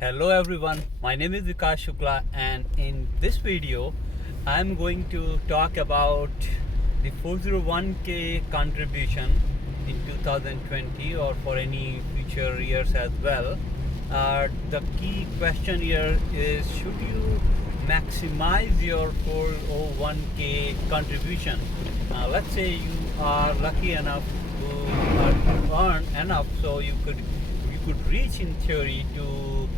Hello everyone, my name is Vikas Shukla, and in this video I'm going to talk about the 401k contribution in 2020 or for any future years as well. The key question here is, should you maximize your 401k contribution? Let's say you are lucky enough to earn enough so you could reach in theory to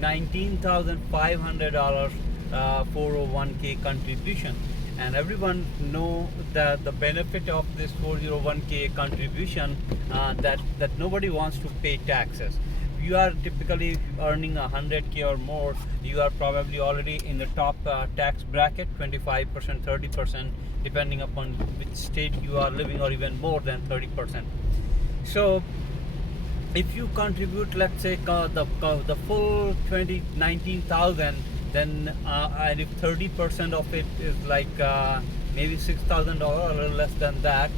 $19,500 401k contribution, and everyone know that the benefit of this 401k contribution, that nobody wants to pay taxes. You are typically earning 100k or more, you are probably already in the top tax bracket, 25%, 30%, depending upon which state you are living, or even more than 30%. So if you contribute, let's say the full 19,000, then and if 30% of it is like maybe $6,000 or a little less than that,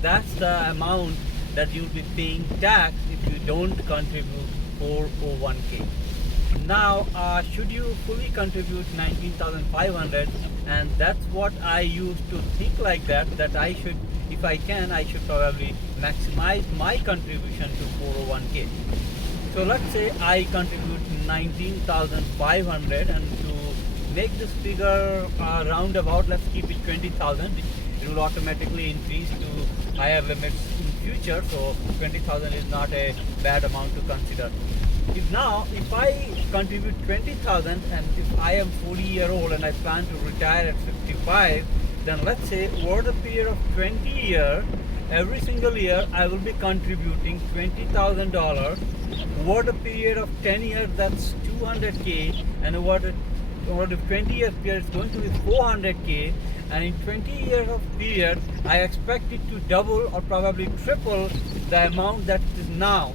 that's the amount that you'll be paying tax if you don't contribute 401k. Now, should you fully contribute 19,500? And that's what I used to think, like that I should, if I can, I should probably maximize my contribution to 401k. So let's say I contribute 19,500, and to make this figure roundabout, let's keep it 20,000. It will automatically increase to higher limits in future, so 20,000 is not a bad amount to consider. If I contribute 20,000, and if I am 40-year-old and I plan to retire at 55, then let's say over the period of 20 years, every single year I will be contributing $20,000. Over the period of 10 years, that's 200k, and over the 20-year period, it's going to be 400k. And in 20 years of period, I expect it to double or probably triple the amount that it is now,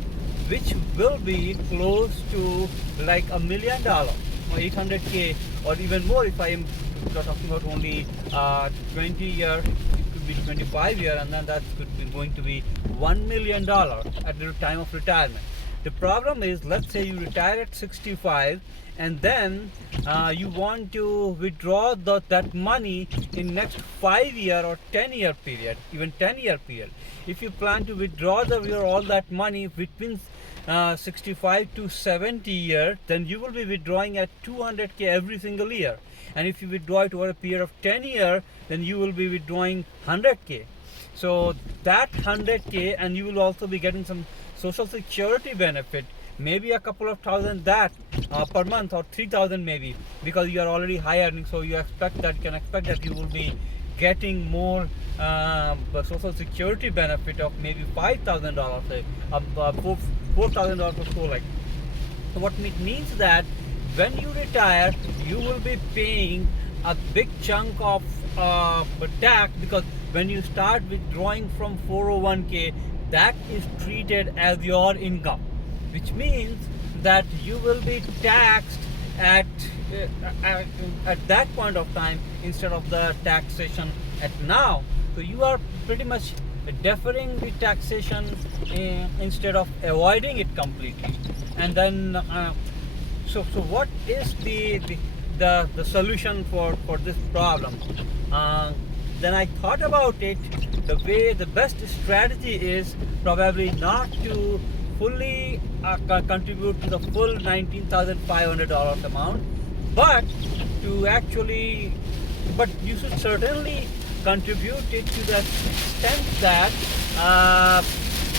which will be close to like $1 million or 800k, or even more if I am talking about only 20 years. It could be 25 years, and then that could be going to be $1 million at the time of retirement. The problem is, let's say you retire at 65, and then you want to withdraw that money in next 5-year or 10-year period, even 10-year period. If you plan to withdraw all that money between 65 to 70 years, then you will be withdrawing at 200k every single year. And if you withdraw it over a period of 10 years, then you will be withdrawing 100k. So that 100k, and you will also be getting some social security benefit, maybe a couple of thousand that per month, or 3,000 maybe, because you are already high earning. So you can expect that you will be getting more social security benefit of maybe $5,000, say $4,000 or so. Like, so what it means that when you retire, you will be paying a big chunk of tax, because when you start withdrawing from 401k, that is treated as your income, which means that you will be taxed at that point of time instead of the taxation at now. So you are pretty much deferring the taxation instead of avoiding it completely. And then so what is the solution for this problem? Then I thought about it. The best strategy is probably not to fully contribute to the full $19,500 amount, but you should certainly contribute it to the extent that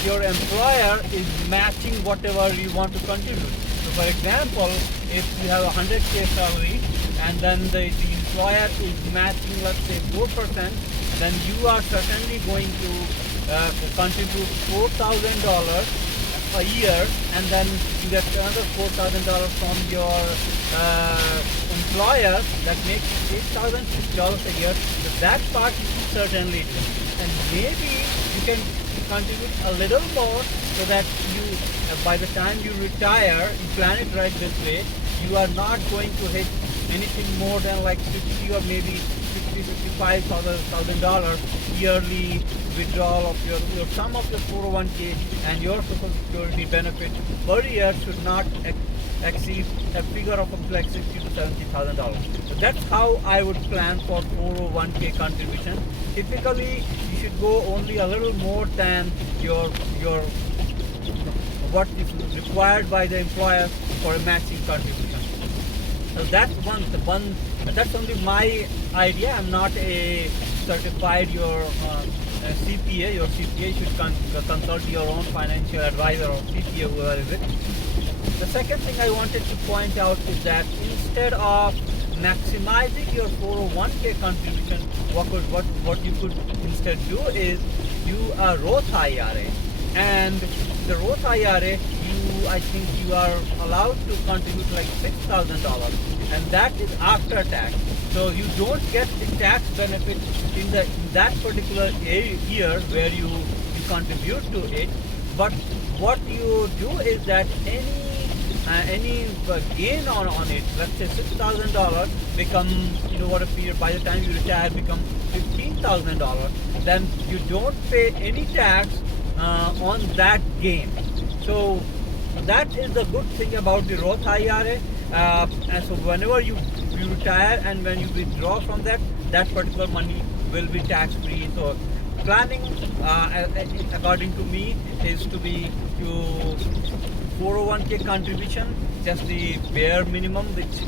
your employer is matching whatever you want to contribute. So for example, if you have a 100k salary, and then the employer is matching, let's say 4%, then you are certainly going to contribute $4,000 a year, and then you get another $4,000 from your employer. That makes $8,000 a year. So that part you should certainly do, and maybe you can contribute a little more, so that you, by the time you retire, you plan it right this way, you are not going to hit anything more than like 50 or maybe $55,000 yearly withdrawal of your sum of your 401k, and your social security benefit per year should not exceed a figure of up to like $60,000 to $70,000. So that's how I would plan for 401k contribution. Typically, you should go only a little more than your what is required by the employer for a matching contribution. So that's that's only my idea. I'm not a certified CPA. Your CPA should consult your own financial advisor or CPA, whoever is it. The second thing I wanted to point out is that instead of maximizing your 401k contribution, what you could instead do is do a Roth IRA. And the Roth IRA, I think you are allowed to contribute like $6,000, and that is after tax. So you don't get the tax benefit in that particular year where you contribute to it. But what you do is that any gain on it, let's say $6,000 become, what a period, by the time you retire, become $15,000, then you don't pay any tax on that gain. So that is the good thing about the Roth IRA. And so whenever you retire and when you withdraw from that particular money will be tax free. So planning, according to me, is to be 401k contribution, just the bare minimum which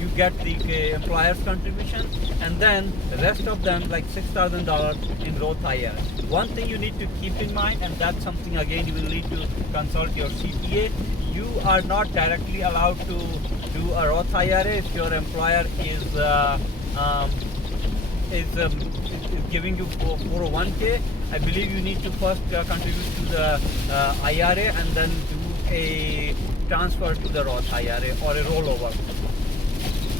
you get the employer's contribution, and then the rest of them like $6,000 in Roth IRA. One thing you need to keep in mind, and that's something again you will need to consult your CPA. You are not directly allowed to do a Roth IRA if your employer is giving you 401k. I believe you need to first contribute to the IRA and then do a transfer to the Roth IRA or a rollover.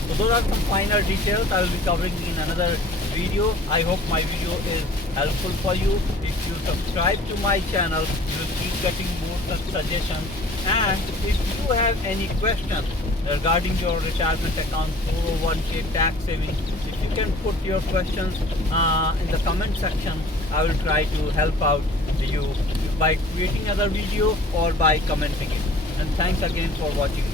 So those are some finer details I will be covering in another video. I hope my video is helpful for you. If you subscribe to my channel, you will keep getting more such suggestions. And if you have any questions regarding your retirement account, 401k, tax savings, if you can put your questions in the comment section, I will try to help out you by creating another video or by commenting it. And thanks again for watching.